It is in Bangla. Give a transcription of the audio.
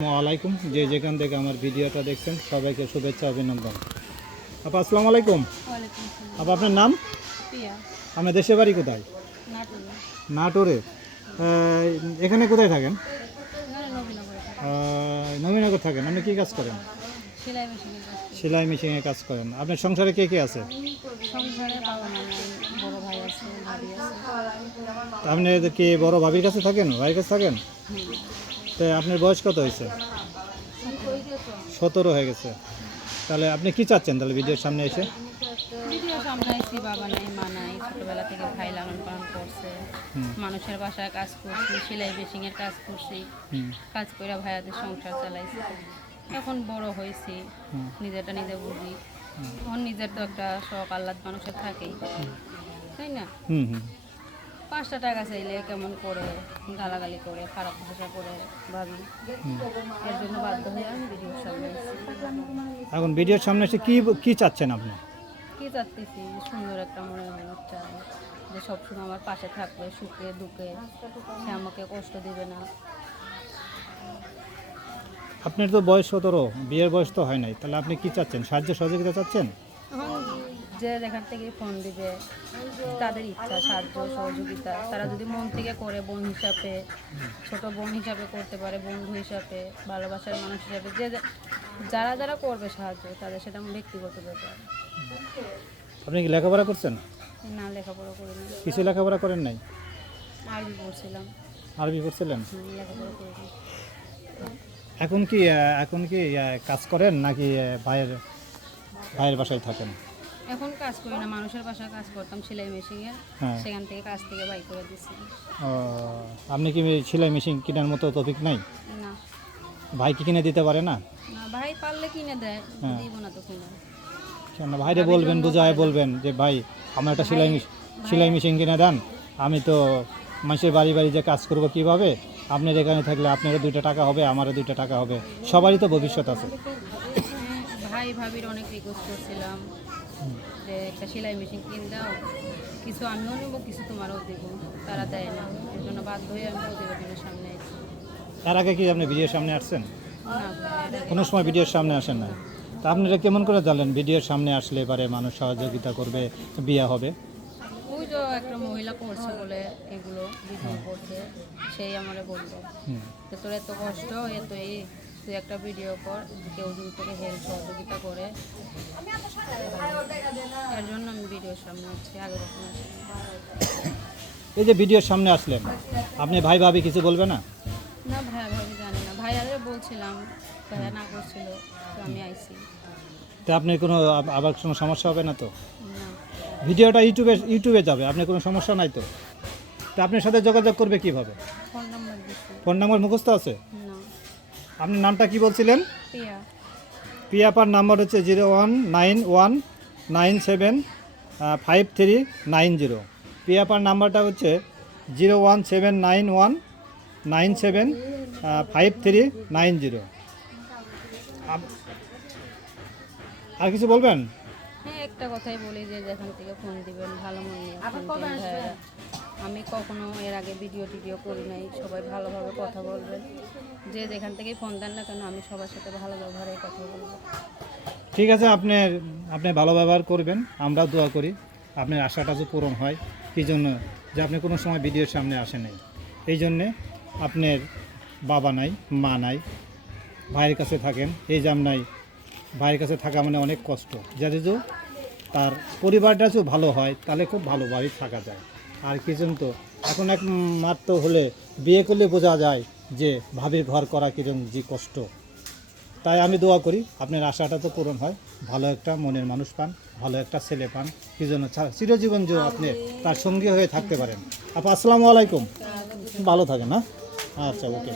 আসসালামাইকুম যে যেখান থেকে আমার ভিডিওটা দেখছেন সবাইকে শুভেচ্ছা অভিনন্দন। আপা আসসালামু আলাইকুম। আপা আপনার নাম? আপনার দেশের বাড়ি কোথায়? নাটুর। এখানে কোথায় থাকেন? নবীনগরে থাকেন। আপনি কী কাজ করেন? সেলাই মেশিনে কাজ করেন। আপনার সংসারে কে কে আছে? আপনি কি বড় ভাবির কাছে থাকেন? ভাইয়ের কাছে থাকেন। তো আপনার বয়স কত হয়েছে? সতেরো হয়ে গেছে। তাহলে আপনি কি চাচ্ছেন তাহলে ভিডিওর সামনে এসে? ভিডিও সামনে বাবা নাই মা নাই ছোটবেলা থেকে ভাই লালন পালন করছে। মানুষের বাসায় কাজ করছি সেলাই মেশিনের কাজ করছি কাজ করে ভাইয়াদের সংসার চালাইছি। এখন বড় হয়েছি নিজেরটা নিজে বুঝি। এখন নিজের তো একটা শখ আহ্লাদ মানুষের থাকেই। তাই না? হুম হুম। পাঁচটা টাকা চাইলে কেমন করে গালাগালি করে খারাপ ভাষা করে ভাবি। এর জন্য বাধ্য হয়ে আমি ভিডিওর সামনে এখন ভিডিওর সামনে এসে কি কি চাচ্ছেন আপনি? কি চাচ্তেছি? সুন্দর একটা মনে মানুষ চাই যে সবসময় আমার পাশে থাকবে সুখে দুঃখে। সে আমাকে কষ্ট দেবে না। আপনার তো বয়স সতেরো বিয়ের বয়স তো হয় নাই। তাহলে আপনি কি চাচ্ছেন? সাহায্য সহযোগিতা চাচ্ছেন? যে যেখান থেকে ফোন দিবে তাদের ইচ্ছা সাহায্য সহযোগিতা তারা যদি মন থেকে করে বোন হিসাবে ছোট বোন হিসাবে করতে পারে বন্ধু হিসাবে ভালোবাসার মানুষ হিসাবে যে যারা যারা করবে সাহায্য তাদের সেটা আমার ব্যক্তিগত ব্যাপার। আপনি কি লেখাপড়া করছেন? না লেখাপড়া করি না। কিছু লেখাপড়া করেন নাই? আরবি পড়ছিলাম। আরবি লেখাপড়া করি এখন কি এখন কি কাজ করেন নাকি ভাইয়ের ভাইয়ের বাসায় থাকেন? এখন কাজ করি না মানুষের বাসায় কাজ করতাম সেলাই মেশিনের হ্যাঁ। সেখান থেকে কাজ থেকে বাই করে দিচ্ছি ও, আপনি কি সেলাই মেশিন কেনার মতো টপিক নাই? না। ভাই কি কিনে দিতে পারে না? না ভাই পারলে কিনে দেয় হ্যাঁ। দিব না তো কিনে। কেন ভাইরে বলবেন বুঝায় বলবেন যে ভাই আমার একটা সেলাই মেশিন সেলাই মেশিন কিনে দেন। আমি তো মানুষের বাড়ি বাড়ি যে কাজ করব কীভাবে? আপনার এখানে থাকলে আপনারও দুইটা টাকা হবে আমারও দুইটা টাকা হবে। সবারই তো ভবিষ্যৎ আছে। ভাই ভাবির অনেক রিকোয়েস্ট করছিলাম। যে একটা সেলাই মেশিন কিন দাও কিছু আমিও নেব কিছু তোমারও দেবো। তারা দেয় না। এর জন্য বাধ্য হয়ে আমি ওদের প্রতিবেদনের সামনে। তার আগে কি আপনি ভিডিওর সামনে আসছেন? কোনো সময় ভিডিওর সামনে আসেন না তা আপনারা কেমন করে জানলেন ভিডিওর সামনে আসলে এবারে মানুষ সহযোগিতা করবে বিয়ে হবে? ওই তো একটা মহিলা করছে বলে এগুলো ভিডিও করছে সেই আমারে বলল। যে তোর এত কষ্ট এত এই তুই একটা ভিডিও কর কেউ যদি তোকে হেল্প সহযোগিতা করে এর জন্য আমি ভিডিওর সামনে আছি আগে কখনো আসিনি। এই যে ভিডিওর সামনে আসলেন আপনি ভাই ভাবি কিছু বলবে না? না ভাইয়া ভাবি জানি না। বলছিলাম ভাইয়া না করছিল তো আমি আইছি। তা আপনি কোনো আব- আবার কোনো সমস্যা হবে না তো? না। ভিডিওটা ইউটিউবে ইউটিউবে যাবে আপনার কোনো সমস্যা নাই তো? তা আপনার সাথে যোগাযোগ করবে কীভাবে? ফোন নাম্বার দিছি। ফোন নাম্বার মুখস্থ আছে? না। আপনার নামটা কি বলছিলেন? পিয়া। পিয়াপার নাম্বার হচ্ছে zero one nine one nine seven five three nine zero পিয়াপার নাম্বারটা হচ্ছে zero one seven nine one nine seven five three nine zero আর কিছু বলবেন? হ্যাঁ একটা কথাই বলি যে যেখান থেকে ফোন দিবেন ভালো মনে ভাইয়ারা। আমি কখনো এর আগে ভিডিও টিডিও করি নাই সবাই ভালোভাবে কথা বলবেন যে যেখান থেকে ফোন দেন না কেন আমি সবার সাথে ভালো ব্যবহারে কথা বলব। ঠিক আছে আপনার আপনি ভালো ব্যবহার করবেন আমরাও দোয়া করি, আপনার আশাটা যে পূরণ হয় কী জন্য যে আপনি কোনো সময় ভিডিওর সামনে আসেন নাই। এই জন্যে আপনার বাবা নাই, মা নাই, ভাইয়ের কাছে থাকেন। এই জাম নাই ভাইয়ের কাছে থাকা মানে অনেক কষ্ট। যাতে যে তার পরিবারটা যদি ভালো হয়, তাহলে খুব ভালোভাবে থাকা যায়। আর কি জন্য তো, এখন এক মাত্র হলে বিয়ে করলে বোঝা যায় যে ভাবির ঘর করা কীরকম যে কষ্ট। তাই আমি দোয়া করি, আপনার আশাটা তো পূরণ হয়। ভালো একটা মনের মানুষ পান, ভালো একটা ছেলে পান, কি জন্য চিরজীবন যে আপনি তার সঙ্গী হয়ে থাকতে পারেন। আপা, আসসালামু আলাইকুম। ভালো থাকেন না আচ্ছা ওকে।